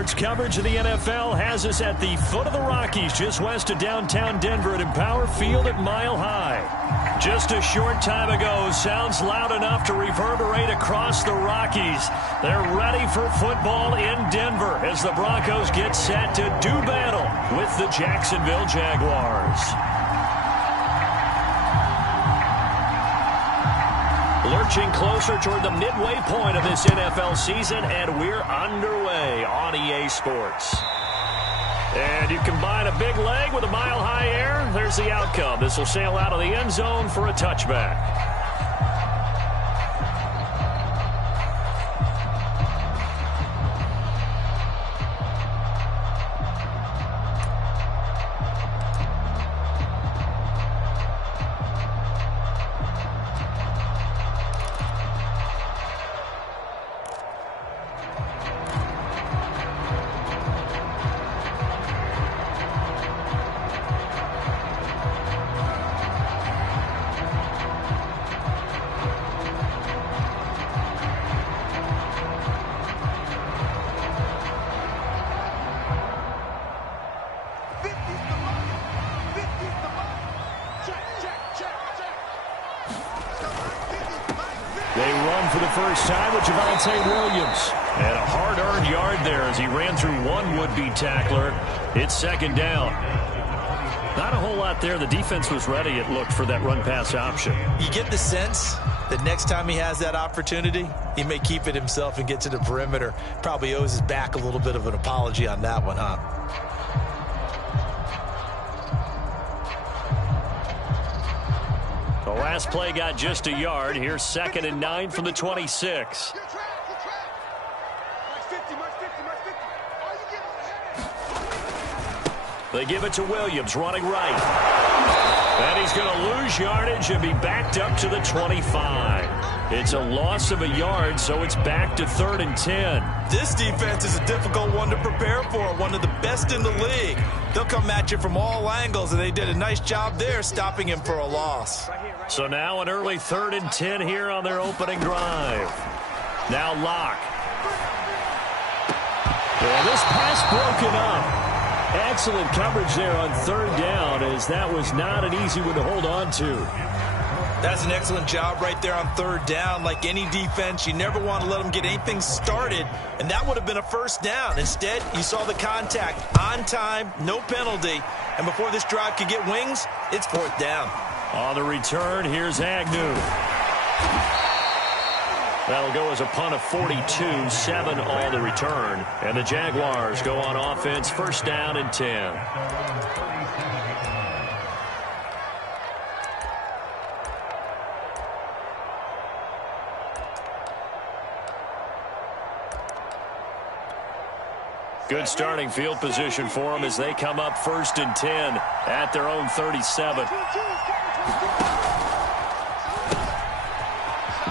Sports coverage of the NFL has us at the foot of the Rockies, just west of downtown Denver at Empower Field at Mile High. Just a short time ago, sounds loud enough to reverberate across the Rockies. They're ready for football in Denver as the Broncos get set to do battle with the Jacksonville Jaguars. Lurching closer toward the midway point of this NFL season, and we're underway on EA Sports. And you combine a big leg with a mile-high air, there's the outcome. This will sail out of the end zone for a touchback. They run for the first time with Javonte Williams. And a hard-earned yard there as he ran through one would-be tackler. It's second down. Not a whole lot there. The defense was ready, it looked, for that run-pass option. You get the sense that next time he has that opportunity, he may keep it himself and get to the perimeter. Probably owes his back a little bit of an apology on that one, huh? The last play got just a yard. Here's 2nd and 9 from the 26. They give it to Williams, running right. And he's going to lose yardage and be backed up to the 25. It's a loss of a yard, so it's back to 3rd and 10. This defense is a difficult one to prepare for, one of the best in the league. They'll come at you from all angles, and they did a nice job there stopping him for a loss. So now an early 3rd and 10 here on their opening drive. Now Locke. And this pass broken up. Excellent coverage there on 3rd down, as that was not an easy one to hold on to. That's an excellent job right there on 3rd down. Like any defense, you never want to let them get anything started, and that would have been a 1st down. Instead, you saw the contact on time, no penalty, and before this drive could get wings, it's 4th down. On the return, here's Agnew. That'll go as a punt of 42, 7 on the return. And the Jaguars go on offense, 1st down and 10. Good starting field position for them as they come up 1st and 10 at their own 37.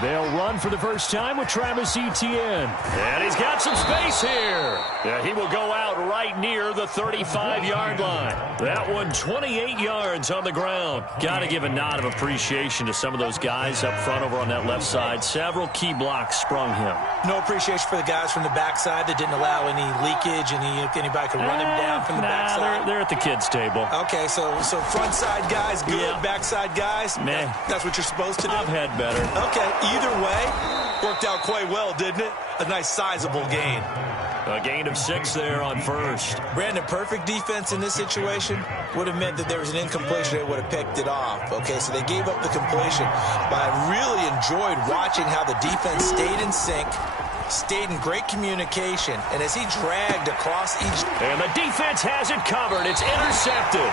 They'll run for the first time with Travis Etienne. And he's got some space here. Yeah, he will go out right near the 35-yard line. That one 28 yards on the ground. Got to give a nod of appreciation to some of those guys up front over on that left side. Several key blocks sprung him. No appreciation for the guys from the backside that didn't allow any leakage, anybody could run him down from the backside. They're at the kids' table. Okay, so front side guys good, yeah. Backside guys, meh. That's what you're supposed to do? I've had better. Okay, either way, worked out quite well, didn't it? A nice sizable gain. A gain of 6 there on 1st. Brandon, perfect defense in this situation would have meant that there was an incompletion. They would have picked it off. Okay, so they gave up the completion. But I really enjoyed watching how the defense stayed in sync, stayed in great communication, and as he dragged across each... And the defense has it covered. It's intercepted.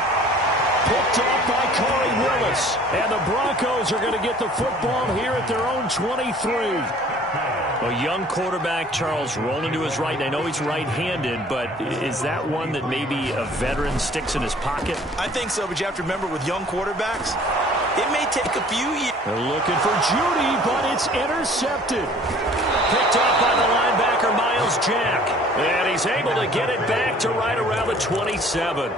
Picked off by Corey Willis. And the Broncos are going to get the football here at their own 23. A young quarterback, Charles, rolling to his right. And I know he's right-handed, but is that one that maybe a veteran sticks in his pocket? I think so, but you have to remember with young quarterbacks, it may take a few years. They're looking for Judy, but it's intercepted. Picked off by the linebacker, Miles goes Jack. And he's able to get it back to right around the 27.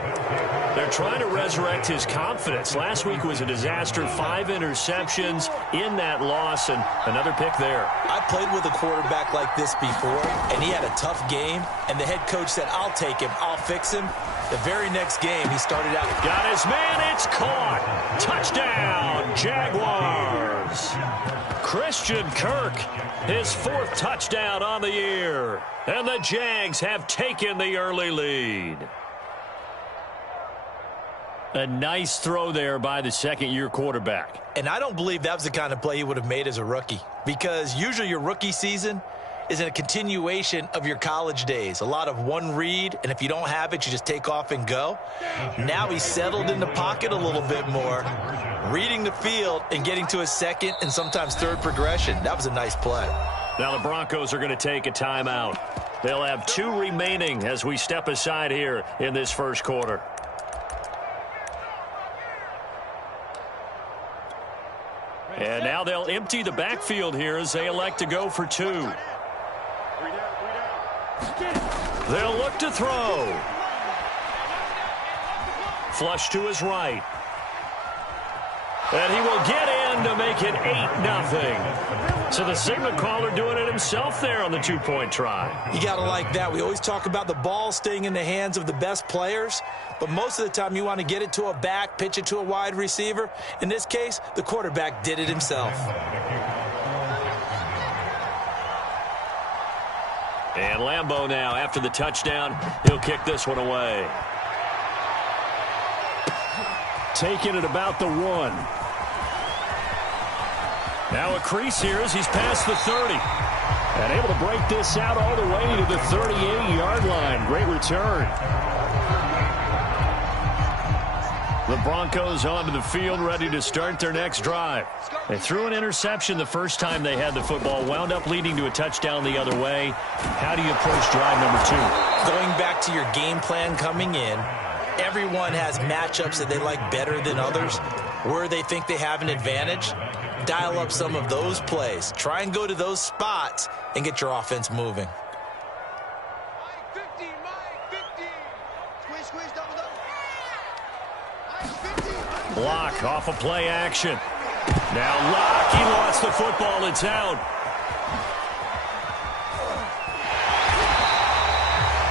They're trying to resurrect his confidence. Last week was a disaster. 5 interceptions in that loss, and another pick there. I played with a quarterback like this before, and he had a tough game, and the head coach said, I'll take him, I'll fix him. The very next game, he started out. Got his man, it's caught. Touchdown, Jaguars. Christian Kirk, his 4th touchdown on the year. And the Jags have taken the early lead. A nice throw there by the second-year quarterback. And I don't believe that was the kind of play he would have made as a rookie, because usually your rookie season is a continuation of your college days. A lot of one read, and if you don't have it, you just take off and go. Now he's settled in the pocket a little bit more, reading the field and getting to a second and sometimes third progression. That was a nice play. Now the Broncos are going to take a timeout. They'll have 2 remaining as we step aside here in this first quarter. And now they'll empty the backfield here as they elect to go for 2. They'll look to throw. Flush to his right. And he will get in to make it 8-0. So the signal caller doing it himself there on the 2-point try. You got to like that. We always talk about the ball staying in the hands of the best players, but most of the time you want to get it to a back, pitch it to a wide receiver. In this case, the quarterback did it himself. And Lambeau now, after the touchdown, he'll kick this one away. Taking it about the 1. Now a crease here as he's past the 30. And able to break this out all the way to the 38-yard line. Great return. The Broncos onto the field, ready to start their next drive. They threw an interception the first time they had the football, wound up leading to a touchdown the other way. How do you approach drive number 2? Going back to your game plan coming in, everyone has matchups that they like better than others, where they think they have an advantage. Dial up some of those plays. Try and go to those spots and get your offense moving. Block off of play action. Now Locke, he lost the football. It's out.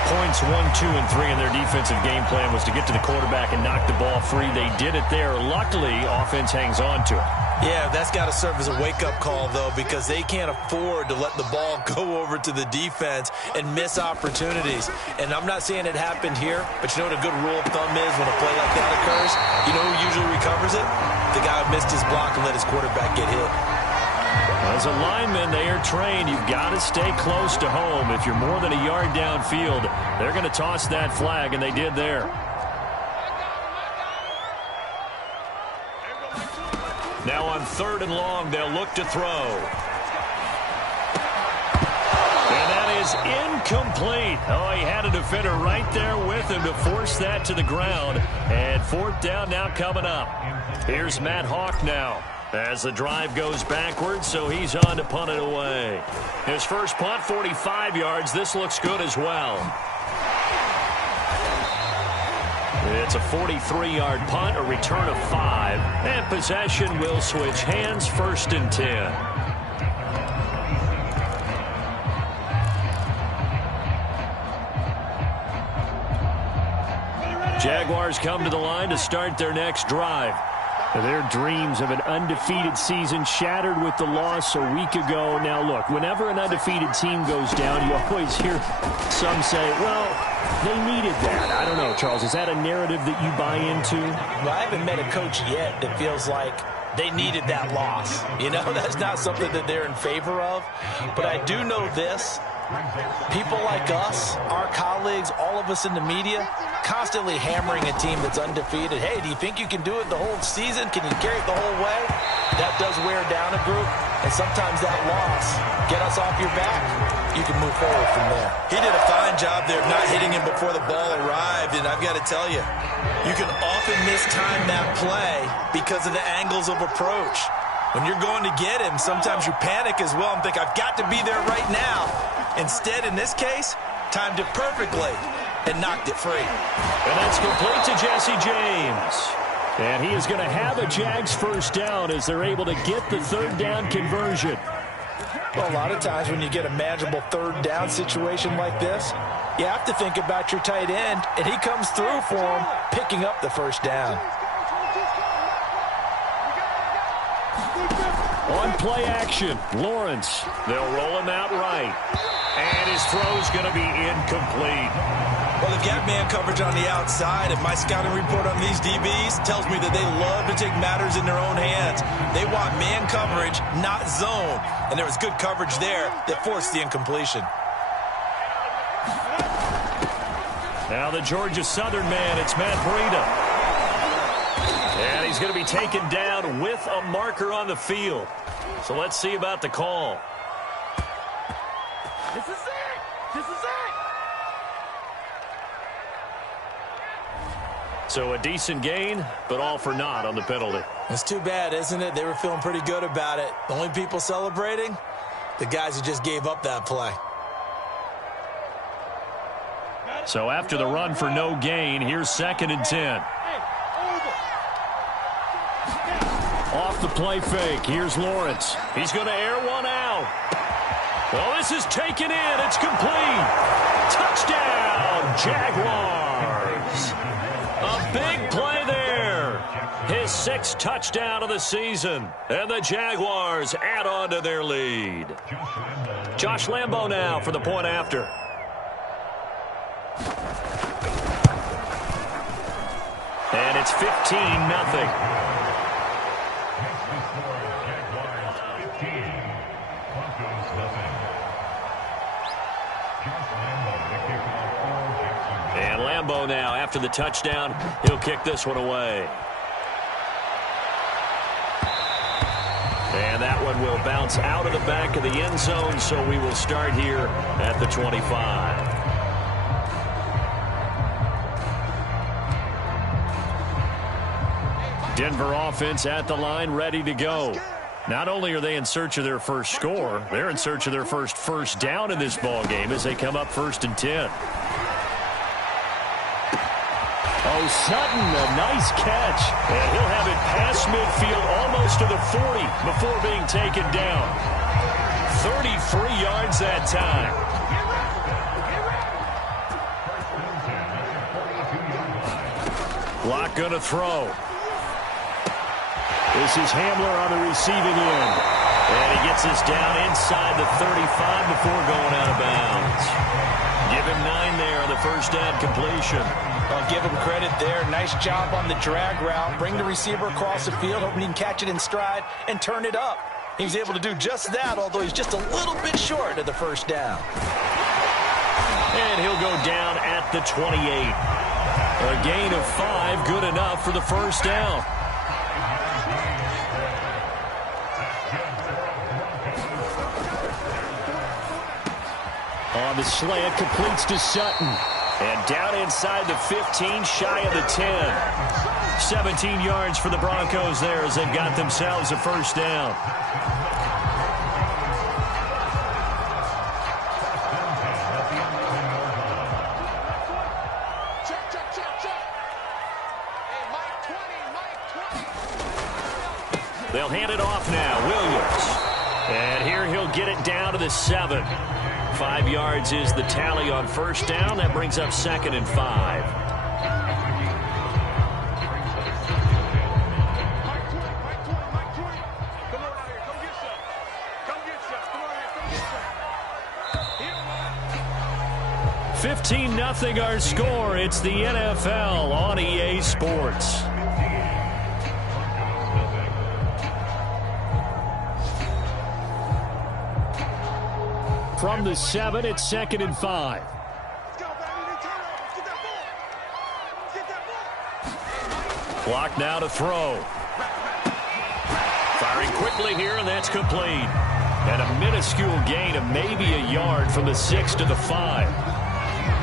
Points 1, 2, and 3 in their defensive game plan was to get to the quarterback and knock the ball free. They did it there. Luckily, offense hangs on to it. Yeah, that's got to serve as a wake-up call, though, because they can't afford to let the ball go over to the defense and miss opportunities. And I'm not saying it happened here, but you know what a good rule of thumb is when a play like that occurs? You know who usually recovers it? The guy who missed his block and let his quarterback get hit. As a lineman, they are trained. You've got to stay close to home. If you're more than a yard downfield, they're going to toss that flag, and they did there. Now on 3rd and long, they'll look to throw. And that is incomplete. Oh, he had a defender right there with him to force that to the ground. And 4th down now coming up. Here's Matt Hawk now as the drive goes backwards, so he's on to punt it away. His first punt, 45 yards. This looks good as well. It's a 43-yard punt, a return of 5, and possession will switch hands, 1st and 10. Jaguars come to the line to start their next drive. Their dreams of an undefeated season shattered with the loss a week ago. Now, look, whenever an undefeated team goes down, you always hear some say, well, they needed that. I don't know, Charles. Is that a narrative that you buy into? Well, I haven't met a coach yet that feels like they needed that loss. You know, that's not something that they're in favor of. But I do know this. People like us, our colleagues, all of us in the media, constantly hammering a team that's undefeated. Hey, do you think you can do it the whole season? Can you carry it the whole way? That does wear down a group, and sometimes that loss, get us off your back, you can move forward from there. He did a fine job there of not hitting him before the ball arrived, and I've got to tell you, you can often mistime that play because of the angles of approach. When you're going to get him, sometimes you panic as well and think, I've got to be there right now. Instead, in this case, timed it perfectly and knocked it free. And that's complete to Jesse James. And he is going to have a Jags first down as they're able to get the third down conversion. Well, a lot of times when you get a manageable third down situation like this, you have to think about your tight end, and he comes through for him, picking up the first down. On play action, Lawrence. They'll roll him out right. And his throw's going to be incomplete. Well, they've got man coverage on the outside, and my scouting report on these DBs tells me that they love to take matters in their own hands. They want man coverage, not zone. And there was good coverage there that forced the incompletion. Now the Georgia Southern man, it's Matt Breida. And he's going to be taken down with a marker on the field. So let's see about the call. This is it! This is it! So a decent gain, but all for naught on the penalty. It's too bad, isn't it? They were feeling pretty good about it. The only people celebrating? The guys who just gave up that play. So after the run for no gain, here's 2nd and 10. Off the play fake, here's Lawrence. He's going to air one out. Well, this is taken in. It's complete. Touchdown, Jaguars. A big play there. His 6th touchdown of the season. And the Jaguars add on to their lead. Josh Lambo now for the point after. And it's 15-0. And Lambo now, after the touchdown, he'll kick this one away. And that one will bounce out of the back of the end zone, so we will start here at the 25. Denver offense at the line, ready to go. Not only are they in search of their first score, they're in search of their first down in this ball game as they come up 1st and 10. Oh, Sutton, a nice catch. And he'll have it past midfield almost to the 40 before being taken down. 33 yards that time. Block gonna throw. This is Hamler on the receiving end. And he gets us down inside the 35 before going out of bounds. Give him 9 there on the first down completion. I'll give him credit there. Nice job on the drag route. Bring the receiver across the field, hoping he can catch it in stride and turn it up. He's able to do just that, although he's just a little bit short of the first down. And he'll go down at the 28. A gain of 5, good enough for the first down. On the slant, completes to Sutton. And down inside the 15, shy of the 10. 17 yards for the Broncos there as they've got themselves a first down. They'll hand it off now, Williams. And here he'll get it down to the 7. 5 yards is the tally on first down. That brings up 2nd and 5. Come 15-0 our score. It's the NFL on EA Sports. From the 7, it's 2nd and 5. Clock now to throw. Firing quickly here, and that's complete. And a minuscule gain of maybe a yard from the 6 to the 5.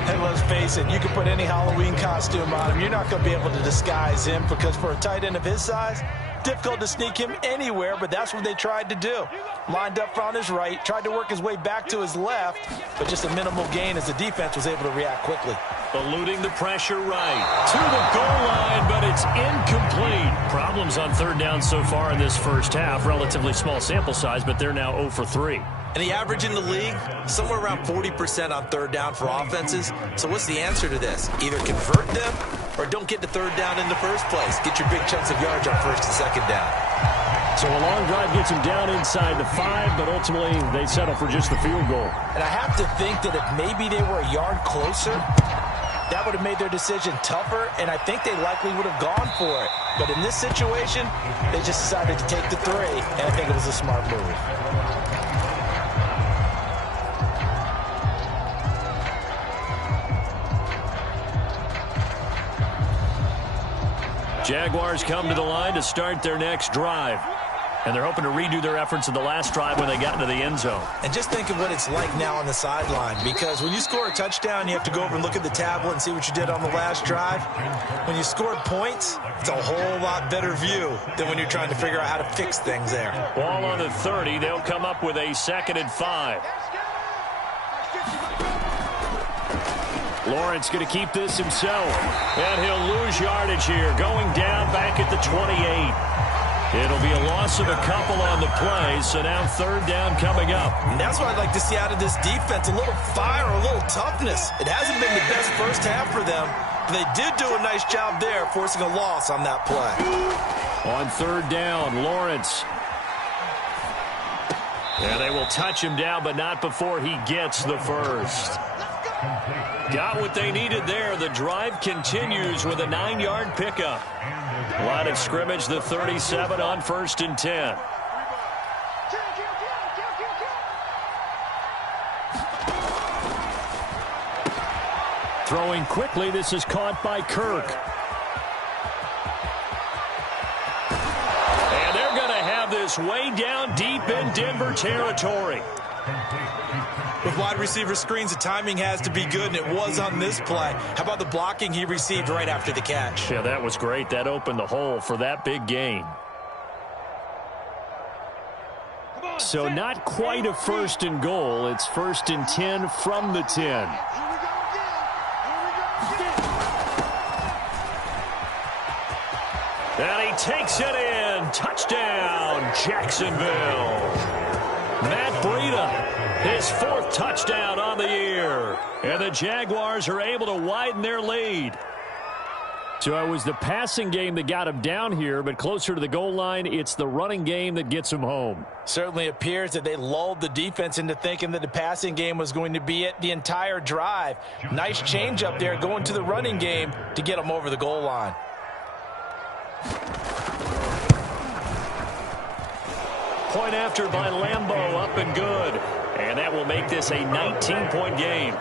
And let's face it, you can put any Halloween costume on him. You're not going to be able to disguise him because for a tight end of his size, difficult to sneak him anywhere, but that's what they tried to do. Lined up on his right, tried to work his way back to his left, but just a minimal gain as the defense was able to react quickly. Eluding the pressure right to the goal line, but it's incomplete. Problems on third down so far in this first half. Relatively small sample size, but they're now 0 for 3. And the average in the league, somewhere around 40% on third down for offenses. So what's the answer to this? Either convert them or don't get to third down in the first place. Get your big chunks of yards on first and second down. So a long drive gets them down inside the 5, but ultimately they settle for just the field goal. And I have to think that if maybe they were a yard closer, that would have made their decision tougher, and I think they likely would have gone for it. But in this situation, they just decided to take the 3, and I think it was a smart move. Jaguars come to the line to start their next drive. And they're hoping to redo their efforts in the last drive when they got into the end zone. And just think of what it's like now on the sideline, because when you score a touchdown, you have to go over and look at the tablet and see what you did on the last drive. When you scored points, it's a whole lot better view than when you're trying to figure out how to fix things there. Ball on the 30. They'll come up with a 2nd and 5. Lawrence going to keep this himself. And he'll lose yardage here. Going down back at the 28. It'll be a loss of a couple on the play, so now third down coming up. And that's what I'd like to see out of this defense, a little fire, a little toughness. It hasn't been the best first half for them, but they did do a nice job there, forcing a loss on that play. On third down, Lawrence. Yeah, they will touch him down, but not before he gets the first. Got what they needed there. The drive continues with a 9-yard pickup. Line of scrimmage, the 37 on 1st and 10. Throwing quickly, this is caught by Kirk. And they're going to have this way down deep in Denver territory. With wide receiver screens, the timing has to be good, and it was on this play. How about the blocking he received right after the catch? Yeah, that was great. That opened the hole for that big gain. So not quite a 1st and goal. It's 1st and 10 from the 10. And he takes it in. Touchdown, Jacksonville. Matt Breida. His 4th touchdown on the year. And the Jaguars are able to widen their lead. So it was the passing game that got him down here, but closer to the goal line, it's the running game that gets him home. Certainly appears that they lulled the defense into thinking that the passing game was going to be it the entire drive. Nice change up there going to the running game to get them over the goal line. Point after by Lambeau, up and good. And that will make this a 19-point game.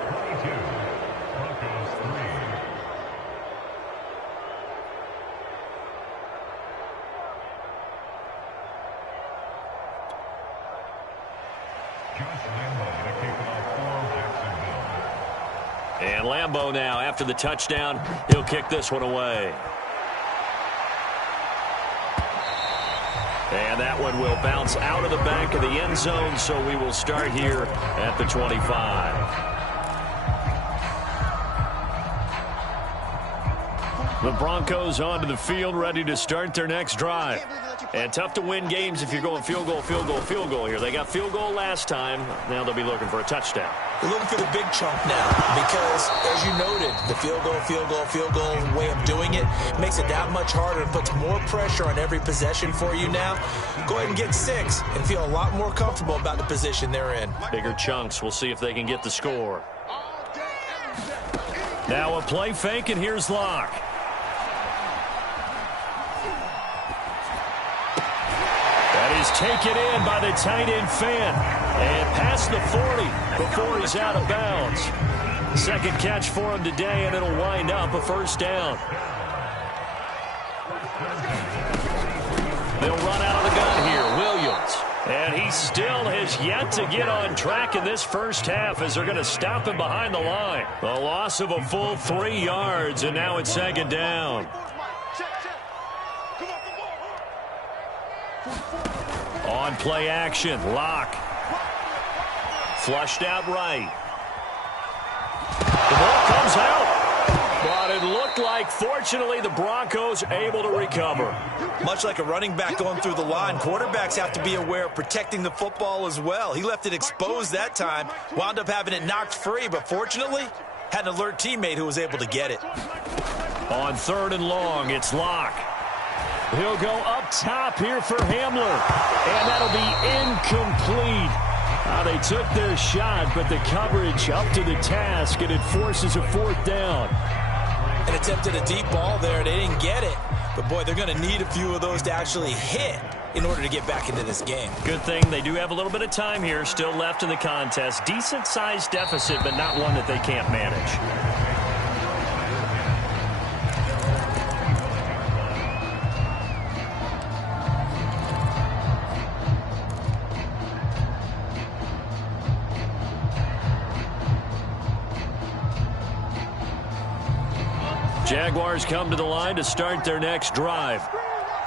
And Lambeau now, after the touchdown, he'll kick this one away. And that one will bounce out of the back of the end zone, so we will start here at the 25. The Broncos onto the field, ready to start their next drive. And tough to win games if you're going field goal, field goal, field goal here. They got field goal last time. Now they'll be looking for a touchdown. They're looking for the big chunk now because, as you noted, the field goal way of doing it makes it that much harder and puts more pressure on every possession for you now. Go ahead and get 6 and feel a lot more comfortable about the position they're in. Bigger chunks. We'll see if they can get the score. Now a play fake, and here's Locke. That is taken in by the tight end Fant. And past the 40 before he's out of bounds. Second catch for him today, and it'll wind up a first down. They'll run out of the gun here. Williams. And he still has yet to get on track in this first half as they're going to stop him behind the line. A loss of a full 3 yards, and now it's second down. On play action, Locke. Flushed out right. The ball comes out. But it looked like, fortunately, the Broncos able to recover. Much like a running back going through the line, quarterbacks have to be aware of protecting the football as well. He left it exposed that time, wound up having it knocked free, but fortunately, had an alert teammate who was able to get it. On 3rd and long, it's Locke. He'll go up top here for Hamler. And that'll be incomplete. They took their shot, but the coverage up to the task, and it forces a 4th down. And attempted a deep ball there. They didn't get it. But, boy, they're going to need a few of those to actually hit in order to get back into this game. Good thing they do have a little bit of time here still left in the contest. Decent-sized deficit, but not one that they can't manage. Jaguars come to the line to start their next drive.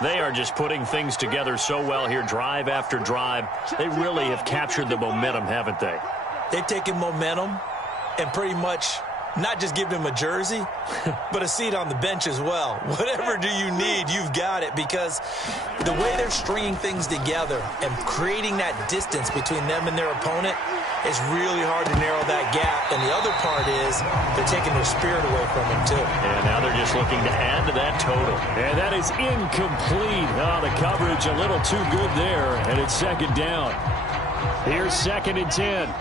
They are just putting things together so well here, drive after drive. They really have captured the momentum, haven't they? They've taken momentum and pretty much not just given him a jersey, but a seat on the bench as well. Whatever do you need, you've got it, because the way they're stringing things together and creating that distance between them and their opponent, it's really hard to narrow that gap. And the other part is they're taking their spirit away from him, too. And now they're just looking to add to that total. And that is incomplete. The coverage a little too good there, and it's 2nd down. Here's 2nd and 10.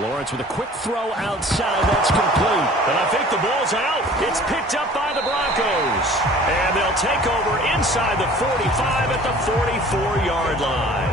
Lawrence with a quick throw outside. That's complete. And I think the ball's out. It's picked up by the Broncos. And they'll take over inside the 45 at the 44-yard line.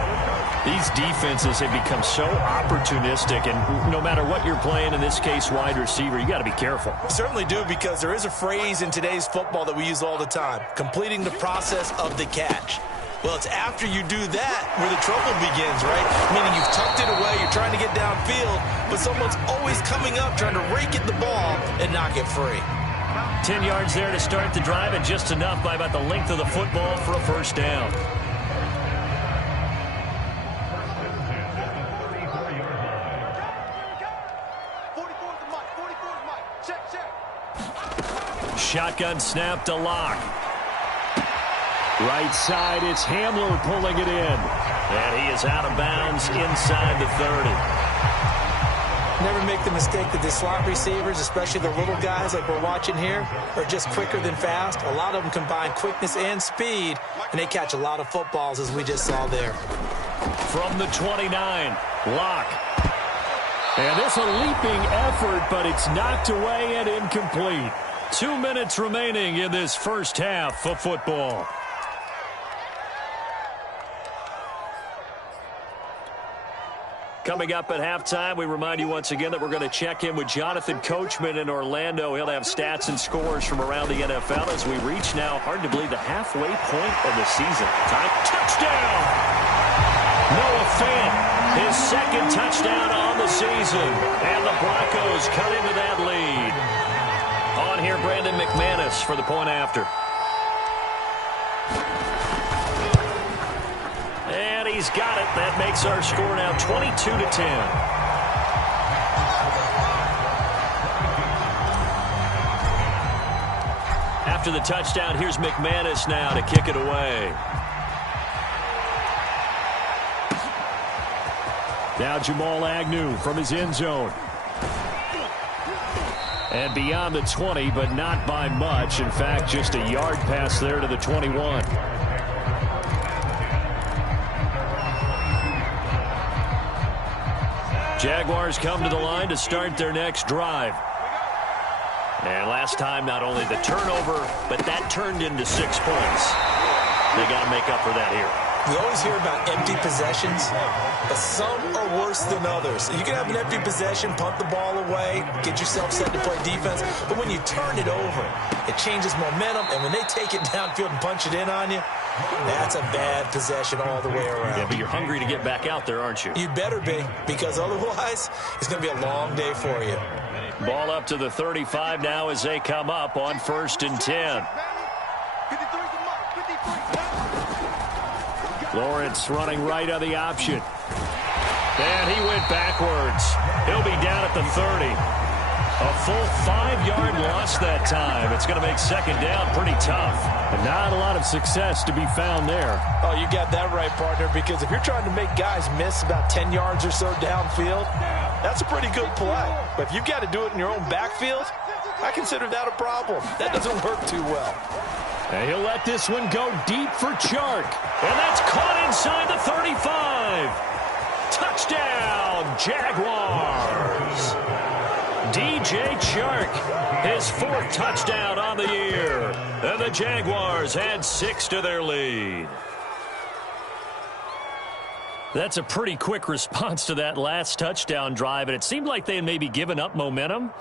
These defenses have become so opportunistic, and no matter what you're playing, in this case wide receiver, you got to be careful. Certainly do, because there is a phrase in today's football that we use all the time: completing the process of the catch. Well, it's after you do that where the trouble begins, right? Meaning you've tucked it away, you're trying to get downfield, but someone's always coming up trying to rake at the ball and knock it free. 10 yards there to start the drive, and just enough by about the length of the football for a 1st down. Shotgun snap to Locke. Right side, it's Hamler pulling it in. And he is out of bounds inside the 30. Never make the mistake that the slot receivers, especially the little guys like we're watching here, are just quicker than fast. A lot of them combine quickness and speed, and they catch a lot of footballs, as we just saw there. From the 29, Locke. And this a leaping effort, but it's knocked away and incomplete. 2 minutes remaining in this 1st half of football. Coming up at halftime, we remind you once again that we're going to check in with Jonathan Coachman in Orlando. He'll have stats and scores from around the NFL as we reach now, hard to believe, the halfway point of the season. Time. Touchdown! Noah Fant, his 2nd touchdown on the season. And the Broncos cut into that lead. On here, Brandon McManus for the point after. And he's got it. That makes our score now 22-10. After the touchdown, here's McManus now to kick it away. Now Jamal Agnew from his end zone. And beyond the 20, but not by much. In fact, just a yard pass there to the 21. Jaguars come to the line to start their next drive. And last time, not only the turnover, but that turned into 6 points. They got to make up for that here. We always hear about empty possessions, but some are worse than others. You can have an empty possession, punt the ball away, get yourself set to play defense, but when you turn it over, it changes momentum, and when they take it downfield and punch it in on you, that's a bad possession all the way around. Yeah, but you're hungry to get back out there, aren't you? You'd better be, because otherwise, it's going to be a long day for you. Ball up to the 35 now as they come up on 1st and 10. Lawrence running right on the option. And he went backwards. He'll be down at the 30. A full 5-yard loss that time. It's going to make 2nd down pretty tough. And not a lot of success to be found there. Oh, you got that right, partner, because if you're trying to make guys miss about 10 yards or so downfield, that's a pretty good play. But if you've got to do it in your own backfield, I consider that a problem. That doesn't work too well. And he'll let this one go deep for Chark. And that's caught inside the 35. Touchdown, Jaguars. DJ Chark, his 4th touchdown on the year. And the Jaguars add 6 to their lead. That's a pretty quick response to that last touchdown drive, and it seemed like they had maybe given up momentum.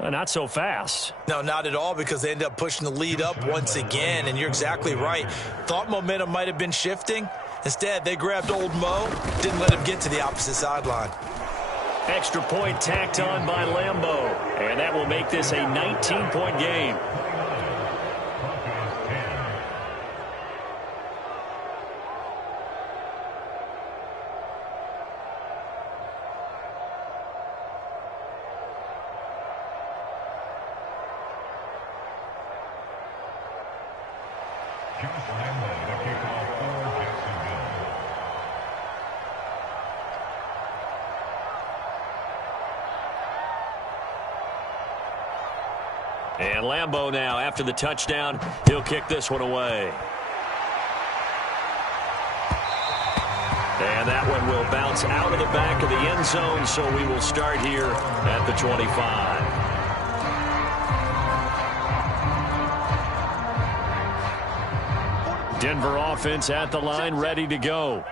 Not so fast. No, not at all, because they ended up pushing the lead up once again, and you're exactly right. Thought momentum might have been shifting. Instead, they grabbed old Mo, didn't let him get to the opposite sideline. Extra point tacked on by Lambeau, and that will make this a 19-point game. And Lambeau now, after the touchdown, he'll kick this one away. And that one will bounce out of the back of the end zone, so we will start here at the 25. Denver offense at the line, ready to go.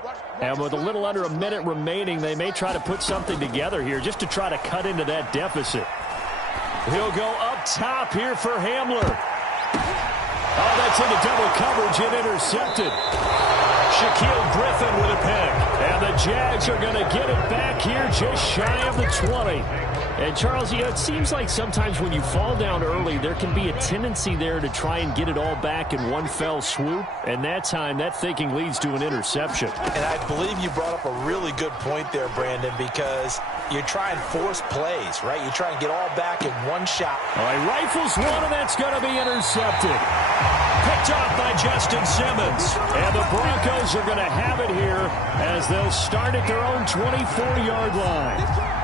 And with a little under a minute remaining, they may try to put something together here just to try to cut into that deficit. He'll go up top here for Hamler. Oh, that's into double coverage and intercepted. Shaquille Griffin with a pick. And the Jags are going to get it back here just shy of the 20. And, Charles, you know, it seems like sometimes when you fall down early, there can be a tendency there to try and get it all back in one fell swoop. And that time, that thinking leads to an interception. And I believe you brought up a really good point there, Brandon, because you try and force plays, right? You try and get all back in one shot. All right, rifles one, and that's going to be intercepted. Picked off by Justin Simmons. And the Broncos are going to have it here as they'll start at their own 24-yard line.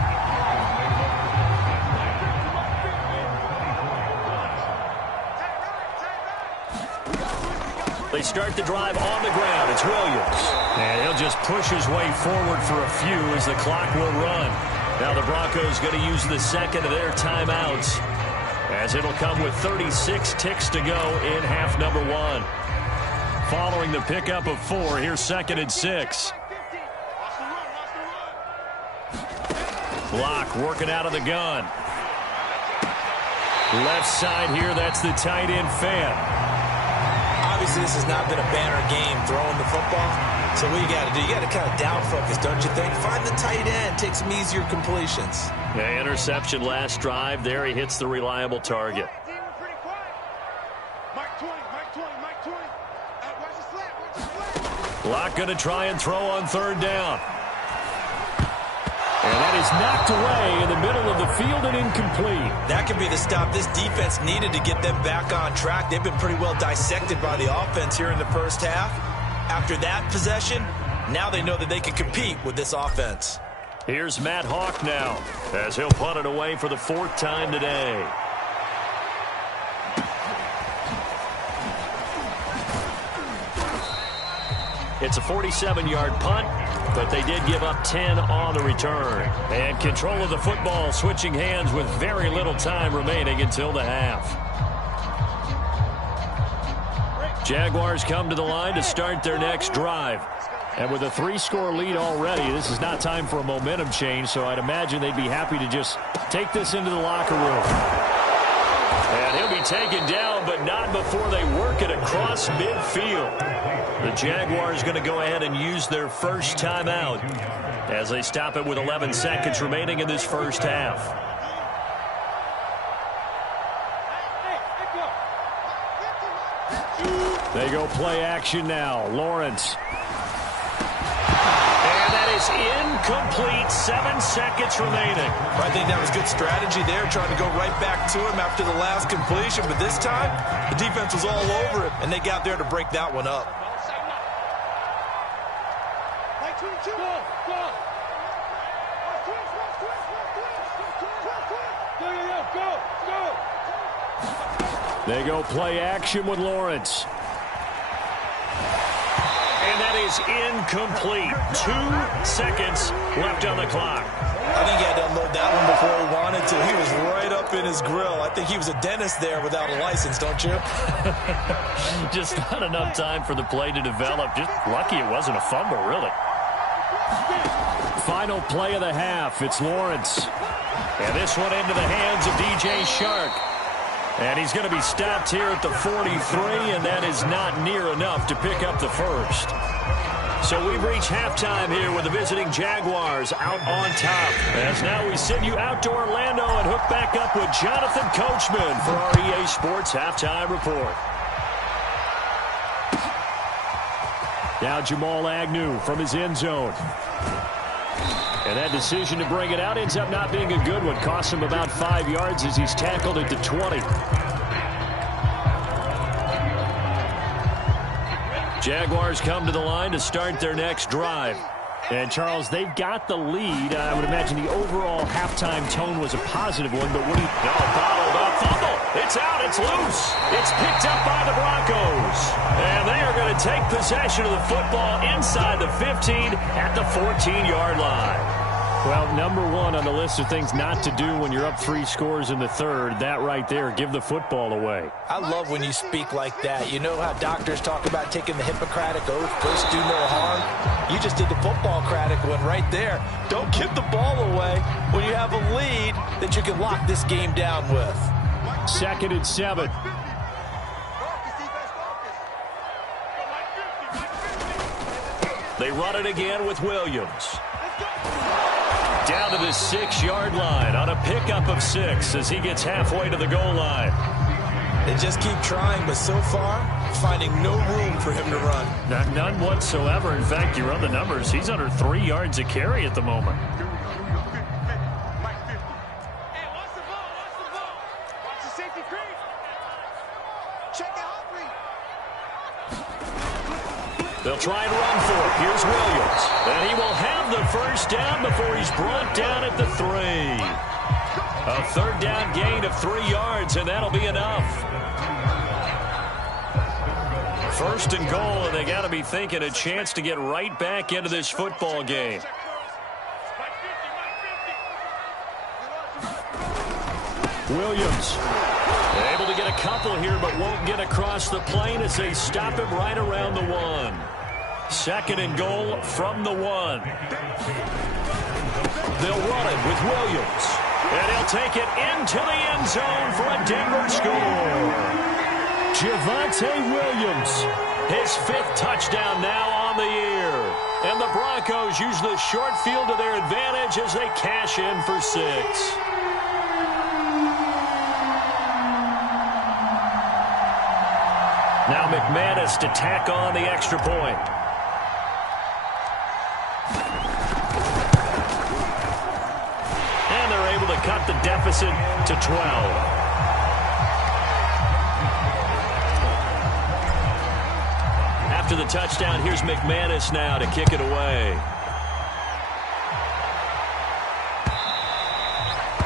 They start the drive on the ground. It's Williams. And he'll just push his way forward for a few as the clock will run. Now the Broncos going to use the second of their timeouts, as it'll come with 36 ticks to go in half number 1. Following the pickup of 4, here's 2nd and 6. Block working out of the gun. Left side here, that's the tight end Fan. Obviously, this has not been a banner game throwing the football. So what you got to do, you got to kind of down focus, don't you think? Find the tight end, take some easier completions. Yeah, interception last drive. There he hits the reliable target. Locke going to try and throw on 3rd down. And that is knocked away in the middle of the field and incomplete. That could be the stop this defense needed to get them back on track. They've been pretty well dissected by the offense here in the first half. After that possession, now they know that they can compete with this offense. Here's Matt Hawk now, as he'll punt it away for the 4th time today. It's a 47-yard punt, but they did give up 10 on the return. And control of the football switching hands with very little time remaining until the half. Jaguars come to the line to start their next drive. And with a 3-score lead already, this is not time for a momentum change, so I'd imagine they'd be happy to just take this into the locker room. And he'll be taken down, but not before they work it across midfield. The Jaguars going to go ahead and use their first timeout as they stop it with 11 seconds remaining in this first half. They go play action now. Lawrence. And that is incomplete. 7 seconds remaining. I think that was good strategy there, trying to go right back to him after the last completion. But this time, the defense was all over him, and they got there to break that one up. They go play action with Lawrence. And that is incomplete. 2 seconds left on the clock. I think he had to unload that one before he wanted to. He was right up in his grill. I think he was a dentist there without a license, don't you? Just not enough time for the play to develop. Just lucky it wasn't a fumble, really. Final play of the half. It's Lawrence. And this one into the hands of DJ Shark. And he's going to be stopped here at the 43, and that is not near enough to pick up the first. So we've reached halftime here with the visiting Jaguars out on top. As now we send you out to Orlando and hook back up with Jonathan Coachman for our EA Sports Halftime Report. Now Jamal Agnew from his end zone. And that decision to bring it out ends up not being a good one. Costs him about 5 yards as he's tackled at the 20. Jaguars come to the line to start their next drive. And, Charles, they've got the lead. I would imagine the overall halftime tone was a positive one, but what do you... No, bottled up, fumble. It's out, it's loose. It's picked up by the Broncos. And they are going to take possession of the football inside the 15 at the 14-yard line. Well, number one on the list of things not to do when you're up 3 scores in the third, that right there, give the football away. I love when you speak like that. You know how doctors talk about taking the Hippocratic oath, first do no harm? You just did the football-cratic one right there. Don't give the ball away when you have a lead that you can lock this game down with. 2nd and 7. They run it again with Williams. Down to the 6-yard line on a pickup of 6 as he gets halfway to the goal line. They just keep trying, but so far, finding no room for him to run. None whatsoever. In fact, you run the numbers. He's under 3 yards a carry at the moment. They'll try and run for it. Here's Williams. And he will have the first down before he's brought down at the 3. A 3rd down gain of 3 yards, and that'll be enough. 1st and goal, and they got to be thinking a chance to get right back into this football game. Williams. Able to get a couple here, but won't get across the plane as they stop him right around the 1. 2nd and goal from the 1. They'll run it with Williams. And he'll take it into the end zone for a Denver score. Javonte Williams, his 5th touchdown now on the year. And the Broncos use the short field to their advantage as they cash in for 6. Now McManus to tack on the extra point. And they're able to cut the deficit to 12. After the touchdown, here's McManus now to kick it away.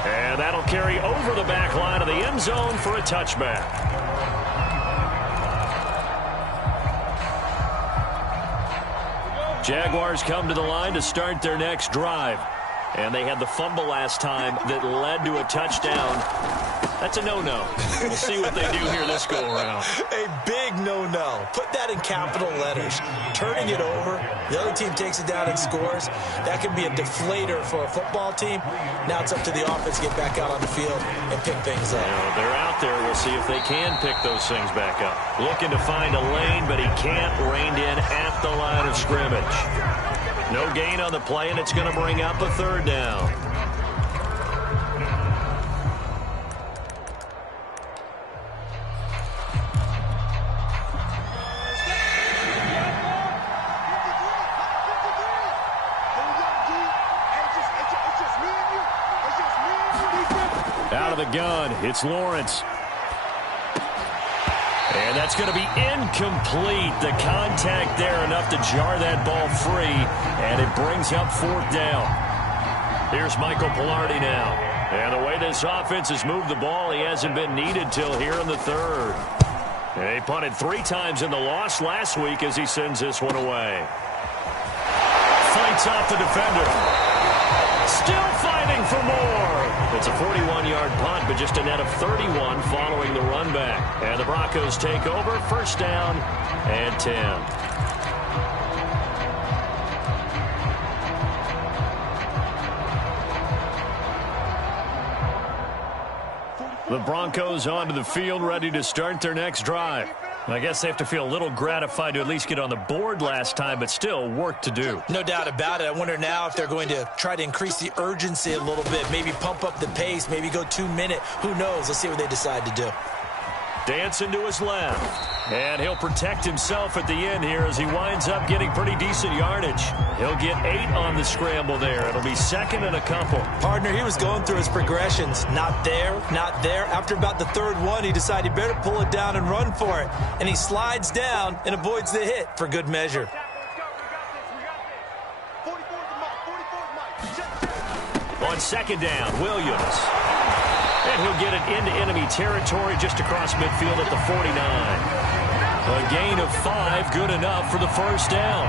And that'll carry over the back line of the end zone for a touchback. Jaguars come to the line to start their next drive. And they had the fumble last time that led to a touchdown. That's a no-no. We'll see what they do here this go-around. A big no-no. Put that in capital letters. Turning it over, the other team takes it down and scores. That can be a deflator for a football team. Now it's up to the offense to get back out on the field and pick things up. They're out there. We'll see if they can pick those things back up. Looking to find a lane, but he can't. Reined in at the line of scrimmage. No gain on the play, and it's going to bring up a third down. Out of the gun, it's Lawrence. And that's going to be incomplete. The contact there enough to jar that ball free, and it brings up fourth down. Here's Michael Pilardi now. And the way this offense has moved the ball, he hasn't been needed till here in the third. And he punted 3 times in the loss last week as he sends this one away. Fights off the defender. Still fighting for more. It's a 41-yard punt, but just a net of 31 following the run back. And the Broncos take over, first down and 10. The Broncos onto the field, ready to start their next drive. I guess they have to feel a little gratified to at least get on the board last time, but still work to do. No doubt about it. I wonder now if they're going to try to increase the urgency a little bit, maybe pump up the pace, maybe go 2-minute. Who knows? Let's see what they decide to do. Dancing to his left. And he'll protect himself at the end here as he winds up getting pretty decent yardage. He'll get 8 on the scramble there. It'll be second and a couple. Partner, he was going through his progressions. Not there, not there. After about the third one, he decided he better pull it down and run for it. And he slides down and avoids the hit for good measure. On second down, Williams. And he'll get it into enemy territory just across midfield at the 49. A gain of 5, good enough for the first down.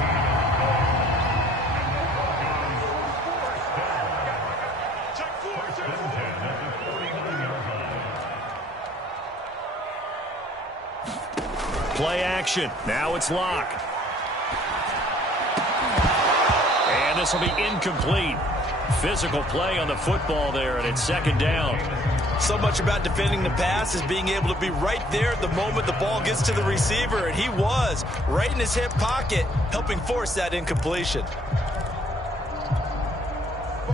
Play action. Now it's Locke. And this will be incomplete. Physical play on the football there, and it's second down. So much about defending the pass is being able to be right there at the moment the ball gets to the receiver, and he was right in his hip pocket, helping force that incompletion.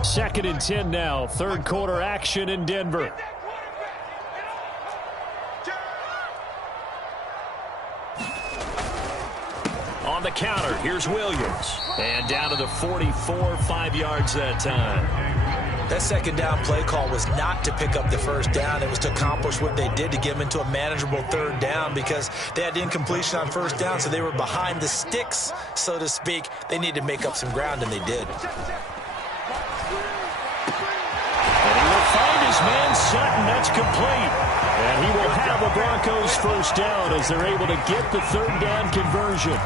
Second and 10 now, third quarter action in Denver. On the counter, here's Williams. And down to the 44, 5 yards that time. That second down play call was not to pick up the first down. It was to accomplish what they did to get them into a manageable third down because they had incompletion on first down, so they were behind the sticks, so to speak. They needed to make up some ground, and they did. And he will find his man Sutton. That's complete. And he will have a Broncos first down as they're able to get the third down conversion.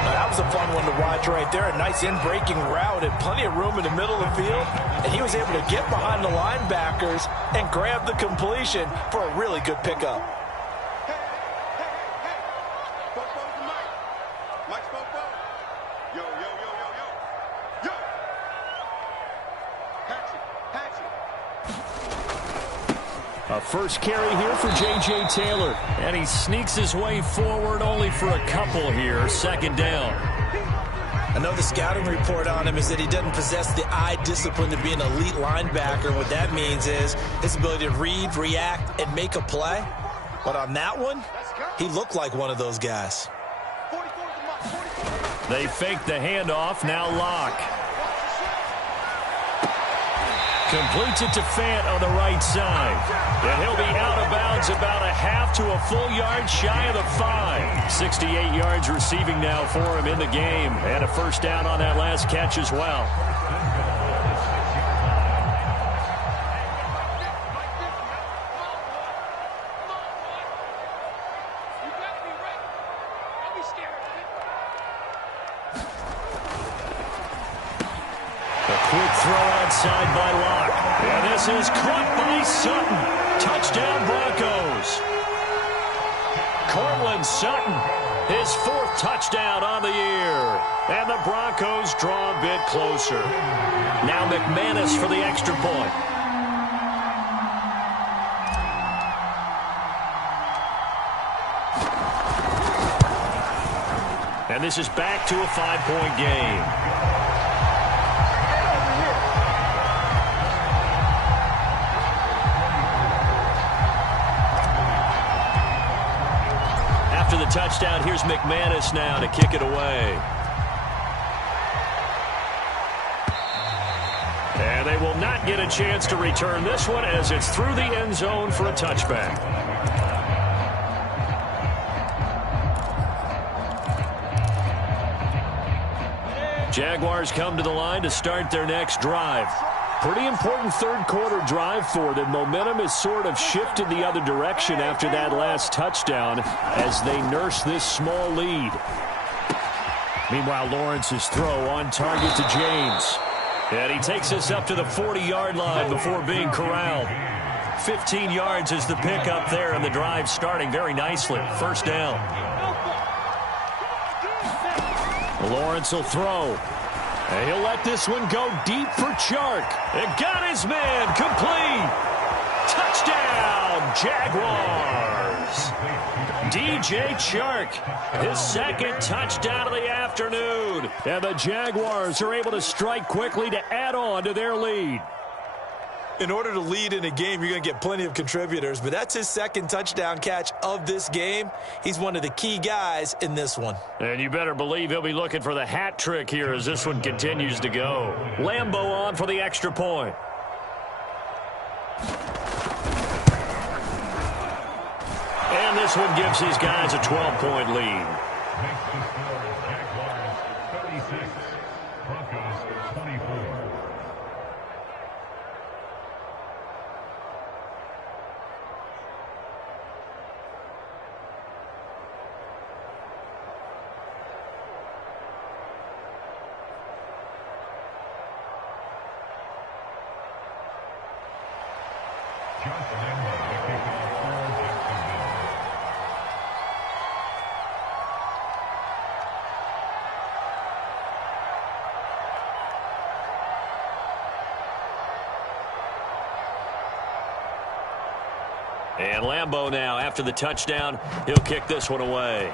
Now, that was a fun one to watch right there. A nice in-breaking route and plenty of room in the middle of the field. And he was able to get behind the linebackers and grab the completion for a really good pickup. A first carry here for J.J. Taylor. And he sneaks his way forward only for a couple here. Second down. Another scouting report on him is that he doesn't possess the eye discipline to be an elite linebacker. What that means is his ability to read, react, and make a play. But on that one, he looked like one of those guys. They fake the handoff. Now Locke. Completes it to Fant on the right side. And he'll be out of bounds about a half to a full yard shy of the 5. 68 yards receiving now for him in the game. And a first down on that last catch as well. Quick throw outside by Locke. And this is caught by Sutton. Touchdown. Courtland Sutton, his 4th touchdown on the year. And the Broncos draw a bit closer. Now McManus for the extra point. And this is back to a 5-point game. After the touchdown, here's McManus now to kick it away. And they will not get a chance to return this one as it's through the end zone for a touchback. Jaguars come to the line to start their next drive. Pretty important third-quarter drive for them. Momentum has sort of shifted the other direction after that last touchdown as they nurse this small lead. Meanwhile, Lawrence's throw on target to James. And he takes us up to the 40-yard line before being corralled. 15 yards is the pickup there, and the drive starting very nicely. First down. Lawrence will throw. And he'll let this one go deep for Chark. It got his man complete. Touchdown, Jaguars. DJ Chark, his 2nd touchdown of the afternoon. And the Jaguars are able to strike quickly to add on to their lead. In order to lead in a game, you're going to get plenty of contributors, but that's his 2nd touchdown catch of this game. He's one of the key guys in this one. And you better believe he'll be looking for the hat trick here as this one continues to go. Lambeau on for the extra point. And this one gives his guys a 12-point lead. And Lambeau now, after the touchdown, he'll kick this one away.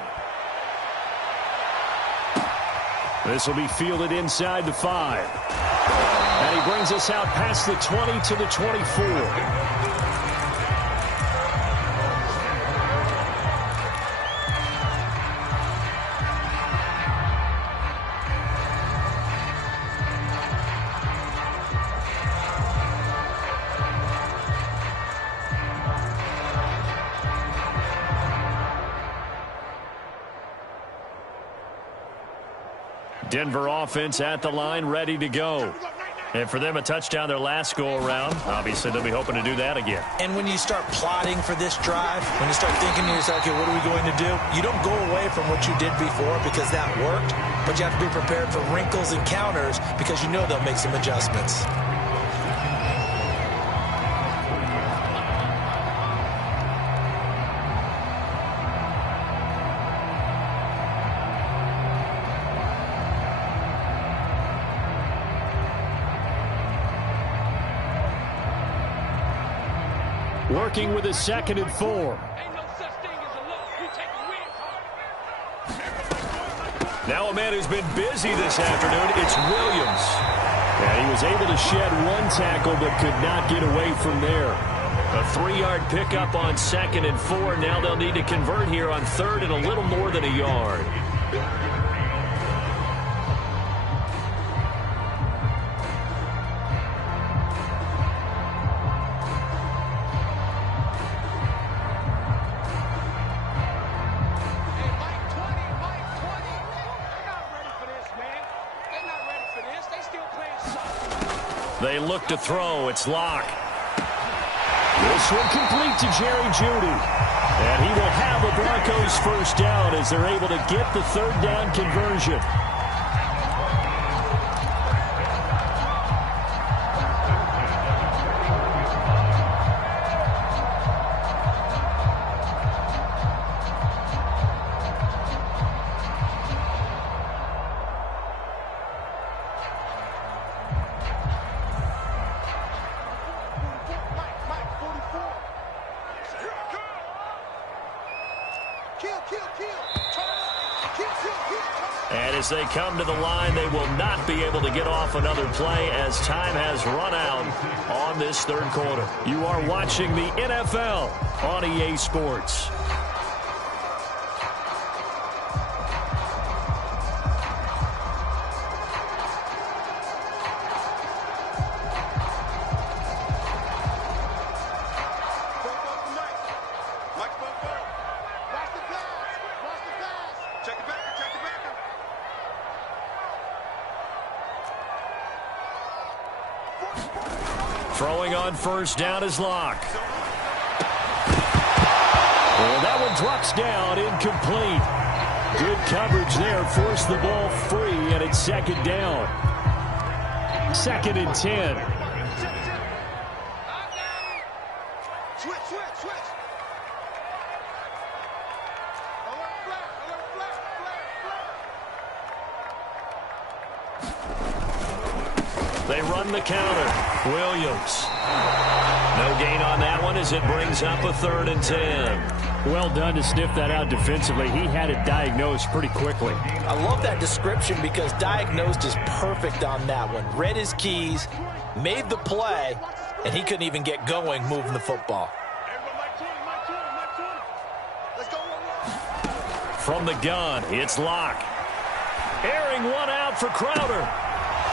This will be fielded inside the 5. And he brings us out past the 20 to the 24. Denver offense at the line, ready to go. And for them, a touchdown their last go-around. Obviously, they'll be hoping to do that again. And when you start plotting for this drive, when you start thinking to yourself, okay, what are we going to do? You don't go away from what you did before because that worked, but you have to be prepared for wrinkles and counters because you know they'll make some adjustments. Working with a 2nd and 4. Now a man who's been busy this afternoon, it's Williams. And he was able to shed one tackle but could not get away from there. A 3-yard pickup on 2nd and 4. Now they'll need to convert here on 3rd and a little more than a yard. They look to throw. It's Locke. This one complete to Jerry Jeudy. And he will have a Broncos first down as they're able to get the 3rd down conversion. And as they come to the line, they will not be able to get off another play as time has run out on this third quarter. You are watching the NFL on EA Sports. Throwing on first down is Locke. And that one drops down, incomplete. Good coverage there, forced the ball free, and it's second down. 2nd and 10. They run the counter. Williams. No gain on that one as it brings up a 3rd and 10. Well done to sniff that out defensively. He had it diagnosed pretty quickly. I love that description because diagnosed is perfect on that one. Read his keys, made the play, and he couldn't even get going moving the football. From the gun, it's Locke. Airing one out for Crowder.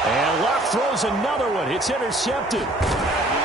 And Locke throws another one. It's intercepted.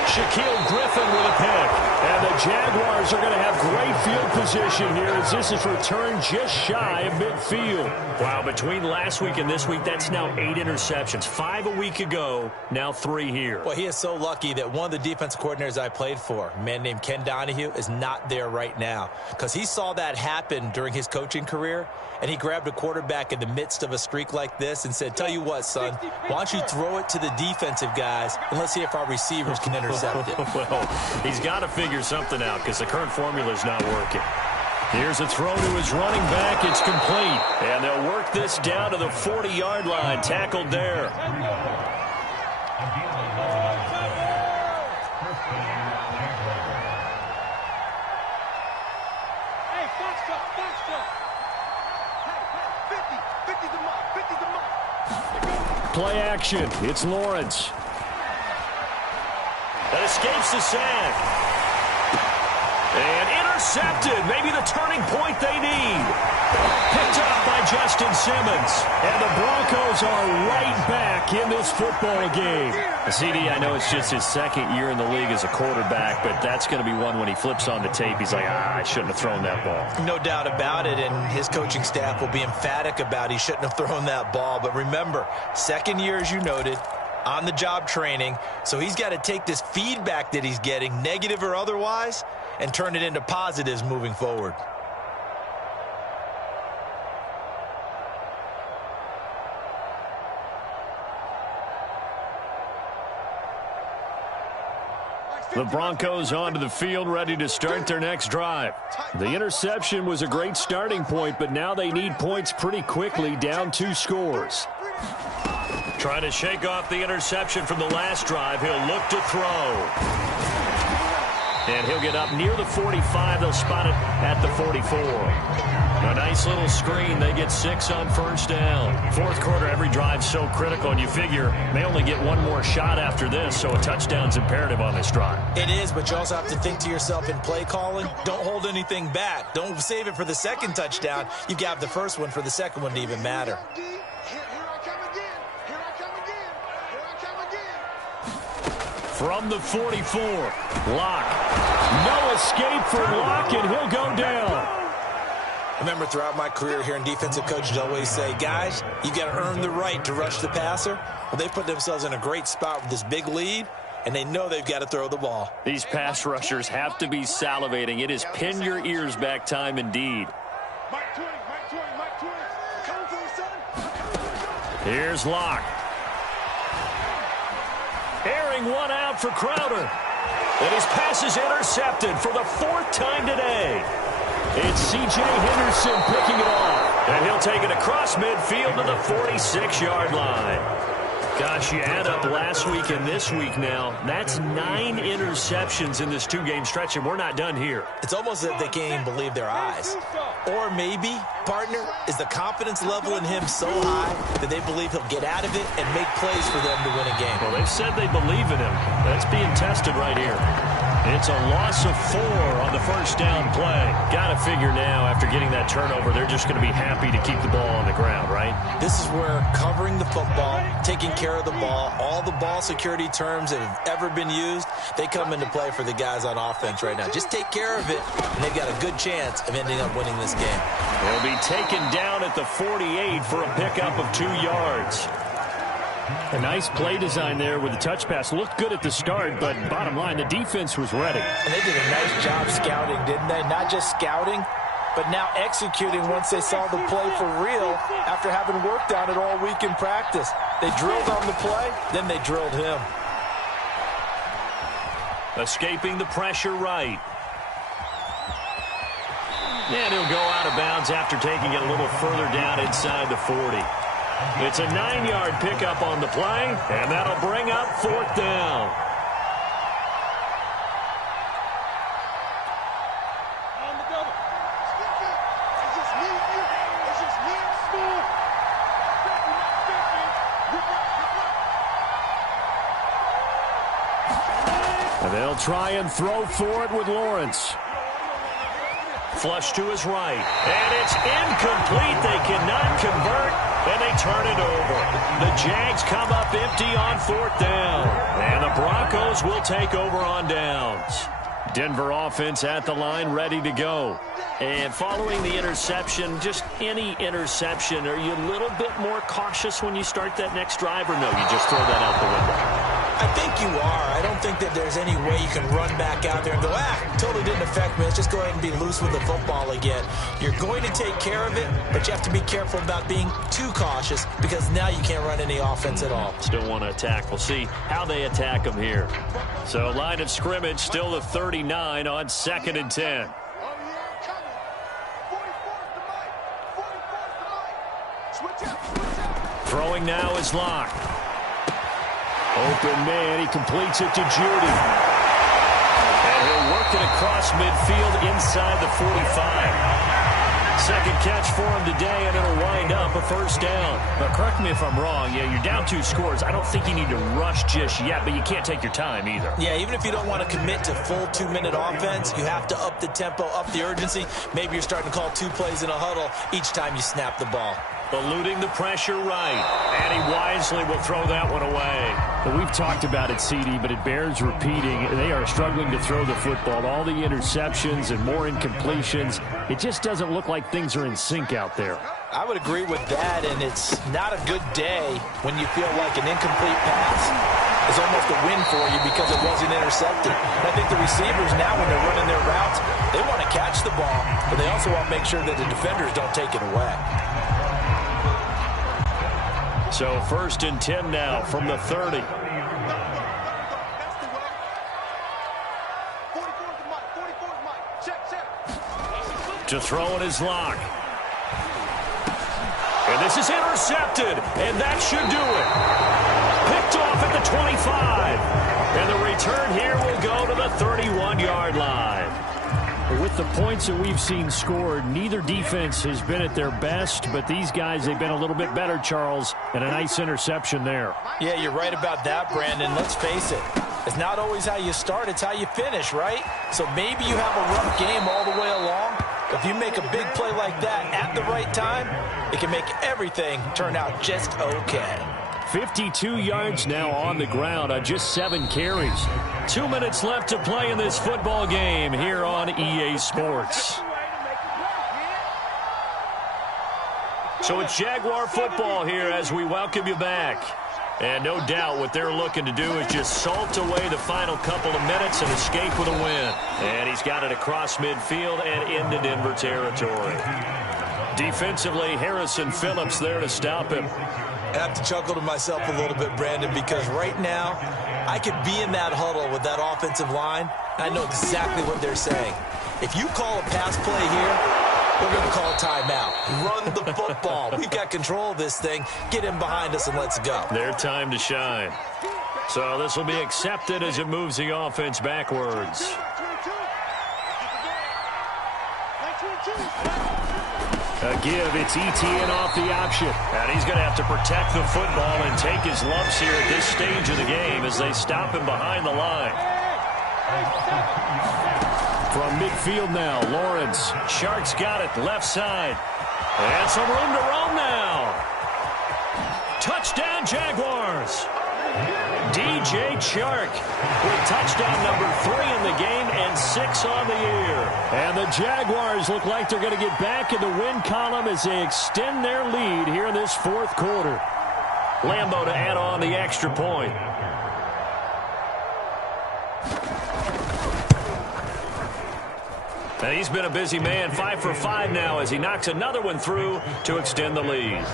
Shaquille Griffin with a pick. And the Jaguars are going to have great field position here as this is returned just shy of midfield. Wow, between last week and this week, that's now 8 interceptions. 5 a week ago, now 3 here. Well, he is so lucky that one of the defense coordinators I played for, a man named Ken Donahue, is not there right now. Because he saw that happen during his coaching career, and he grabbed a quarterback in the midst of a streak like this and said, tell you what, son, why don't you throw it to the defensive guys, and let's see if our receivers can intercept it. Well, he's got to figure something out because the current formula is not working. Here's a throw to his running back. It's complete. And they'll work this down to the 40-yard line. Tackled there. Play action. It's Lawrence. That escapes the sack. And intercepted. Maybe the turning point they need. Picked up by Justin Simmons. And the Broncos are right back in this football game. CD, I know it's just his 2nd year in the league as a quarterback, but that's going to be one when he flips on the tape. He's like, I shouldn't have thrown that ball. No doubt about it, and his coaching staff will be emphatic about he shouldn't have thrown that ball. But remember, 2nd year, as you noted, on-the-job training, so he's got to take this feedback that he's getting, negative or otherwise, and turn it into positives moving forward. The Broncos onto the field, ready to start their next drive. The interception was a great starting point, but now they need points pretty quickly, down 2 scores. Trying to shake off the interception from the last drive. He'll look to throw. And he'll get up near the 45. They'll spot it at the 44. A nice little screen. They get 6 on first down. 4th quarter, every drive's so critical, and you figure they only get one more shot after this, so a touchdown's imperative on this drive. It is, but you also have to think to yourself in play calling, don't hold anything back. Don't save it for the 2nd touchdown. You've got the first one for the 2nd one to even matter. From the 44, Locke. No escape for Locke, and he'll go down. Remember, throughout my career here in defensive coaches always say, guys, you got to earn the right to rush the passer. Well, they put themselves in a great spot with this big lead, and they know they've got to throw the ball. These pass rushers have to be salivating. It is pin your ears back time indeed. Here's Locke. Airing one out for Crowder. And his pass is intercepted for the 4th time today. It's C.J. Henderson picking it off. And he'll take it across midfield to the 46-yard line. Gosh, you add up last week and this week now. That's 9 interceptions in this 2-game stretch, and we're not done here. It's almost as if they can't even believe their eyes. Or maybe, partner, is the confidence level in him so high that they believe he'll get out of it and make plays for them to win a game. Well, they've said they believe in him. That's being tested right here. It's a loss of 4 on the first down play. Got to figure now, after getting that turnover, they're just going to be happy to keep the ball on the ground, right? This is where covering the football, taking care of the ball, all the ball security terms that have ever been used, they come into play for the guys on offense right now. Just take care of it, and they've got a good chance of ending up winning this game. They'll be taken down at the 48 for a pickup of 2 yards. A nice play design there with the touch pass. Looked good at the start, but bottom line, the defense was ready. And they did a nice job scouting, didn't they? Not just scouting, but now executing once they saw the play for real after having worked on it all week in practice. They drilled on the play, then they drilled him. Escaping the pressure right. And he'll go out of bounds after taking it a little further down inside the 40. It's a 9-yard pickup on the play, and that'll bring up 4th down. And they'll try and throw for it with Lawrence. Flush to his right, and it's incomplete. They cannot convert, and they turn it over. The Jags come up empty on 4th down, and the Broncos will take over on downs. Denver offense at the line, ready to go. And following the interception, just any interception, are you a little bit more cautious when you start that next drive, or no, you just throw that out the window? I think you are. I don't think that there's any way you can run back out there and go, totally didn't affect me. Let's just go ahead and be loose with the football again. You're going to take care of it, but you have to be careful about being too cautious because now you can't run any offense at all. Still want to attack. We'll see how they attack them here. So line of scrimmage, still the 39 on 2nd and 10. Throwing now is Locke. Open man, he completes it to Judy. And he'll work it across midfield inside the 45. Second catch for him today, and it'll wind up a 1st down. But correct me if I'm wrong. Yeah, you're down 2 scores. I don't think you need to rush just yet, but you can't take your time either. Yeah, even if you don't want to commit to full 2-minute offense, you have to up the tempo, up the urgency. Maybe you're starting to call 2 plays in a huddle each time you snap the ball. Eluding the pressure right, and he wisely will throw that one away. Well, we've talked about it, CD, but it bears repeating. They are struggling to throw the football. All the interceptions and more incompletions. It just doesn't look like things are in sync out there. I would agree with that, and it's not a good day when you feel like an incomplete pass is almost a win for you because it wasn't intercepted. And I think the receivers now, when they're running their routes, they want to catch the ball, but they also want to make sure that the defenders don't take it away. So 1st and 10 now from the 30. To throw in his Lock. And this is intercepted, and that should do it. Picked off at the 25. And the return here will go to the 31-yard line. With the points that we've seen scored, neither defense has been at their best, but these guys, they've been a little bit better, Charles, and a nice interception there. Yeah, you're right about that, Brandon. Let's face it. It's not always how you start, it's how you finish, right? So maybe you have a rough game all the way along. If you make a big play like that at the right time, it can make everything turn out just okay. 52 yards now on the ground on just 7 carries. 2 minutes left to play in this football game here on EA Sports. So it's Jaguar football here as we welcome you back. And no doubt what they're looking to do is just salt away the final couple of minutes and escape with a win. And he's got it across midfield and into Denver territory. Defensively, Harrison Phillips there to stop him. I have to chuckle to myself a little bit, Brandon, because right now I could be in that huddle with that offensive line, and I know exactly what they're saying. If you call a pass play here, We're going to call timeout. Run the football. We've got control of this thing. Get him behind us and let's go. Their time to shine. So this will be accepted as it moves the offense backwards. A give, it's ETN off the option. And he's going to have to protect the football and take his lumps here at this stage of the game as they stop him behind the line. From midfield now, Lawrence. Shark's got it, left side. And some room to roam now. Touchdown, Jaguars. DJ Chark with touchdown number 3 in the game and 6 on the year. And the Jaguars look like they're going to get back in the win column as they extend their lead here in this fourth quarter. Lambo to add on the extra point. And he's been a busy man, 5 for 5 now as he knocks another one through to extend the lead.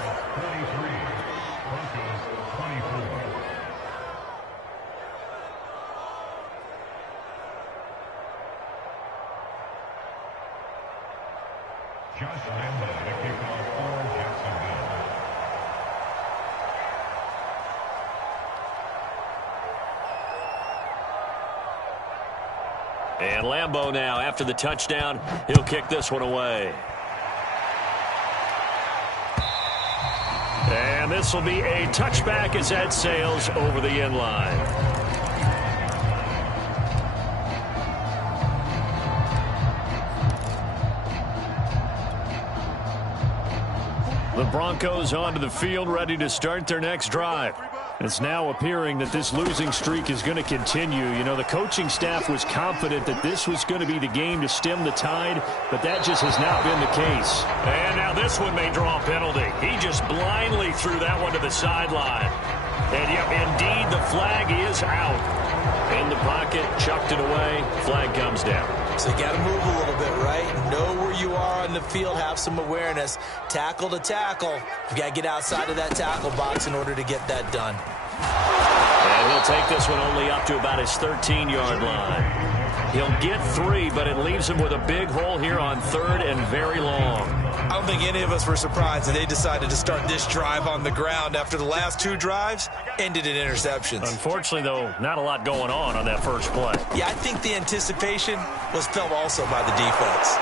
And Lambo now, after the touchdown, he'll kick this one away. And this will be a touchback as that sails over the end line. The Broncos onto the field, ready to start their next drive. It's now appearing that this losing streak is going to continue. You know, the coaching staff was confident that this was going to be the game to stem the tide, but that just has not been the case. And now this one may draw a penalty. He just blindly threw that one to the sideline. And yep, indeed, the flag is out. In the pocket, chucked it away, flag comes down. So you got to move a little bit, right? Know where you are on the field, have some awareness. Tackle to tackle. You got to get outside of that tackle box in order to get that done. And he'll take this one only up to about his 13-yard line. He'll get 3, but it leaves him with a big hole here on 3rd and very long. I don't think any of us were surprised that they decided to start this drive on the ground after the last 2 drives ended in interceptions. Unfortunately, though, not a lot going on that first play. Yeah, I think the anticipation was felt also by the defense.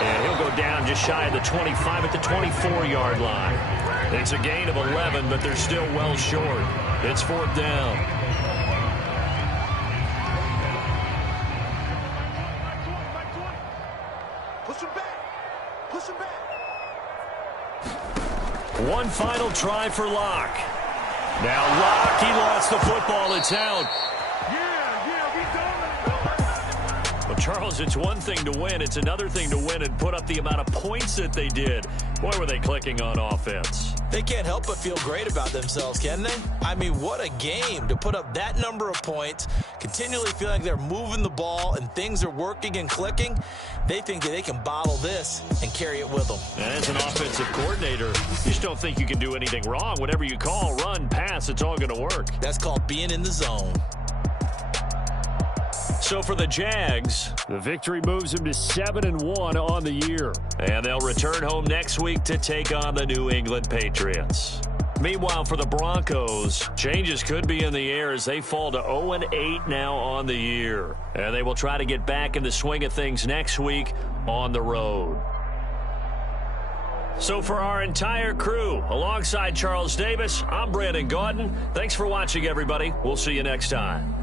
And he'll go down just shy of the 25 at the 24-yard line. It's a gain of 11, but they're still well short. It's 4th down. One final try for Locke. Now Locke, he lost the football. It's out. Well, Charles, it's one thing to win. It's another thing to win and put up the amount of points that they did. Boy, were they clicking on offense. They can't help but feel great about themselves, can they? I mean, what a game to put up that number of points, continually feeling like they're moving the ball and things are working and clicking. They think that they can bottle this and carry it with them. And as an offensive coordinator, you just don't think you can do anything wrong. Whatever you call, run, pass, it's all going to work. That's called being in the zone. So for the Jags, the victory moves them to 7-1 on the year. And they'll return home next week to take on the New England Patriots. Meanwhile, for the Broncos, changes could be in the air as they fall to 0-8 now on the year. And they will try to get back in the swing of things next week on the road. So for our entire crew, alongside Charles Davis, I'm Brandon Gaudin. Thanks for watching, everybody. We'll see you next time.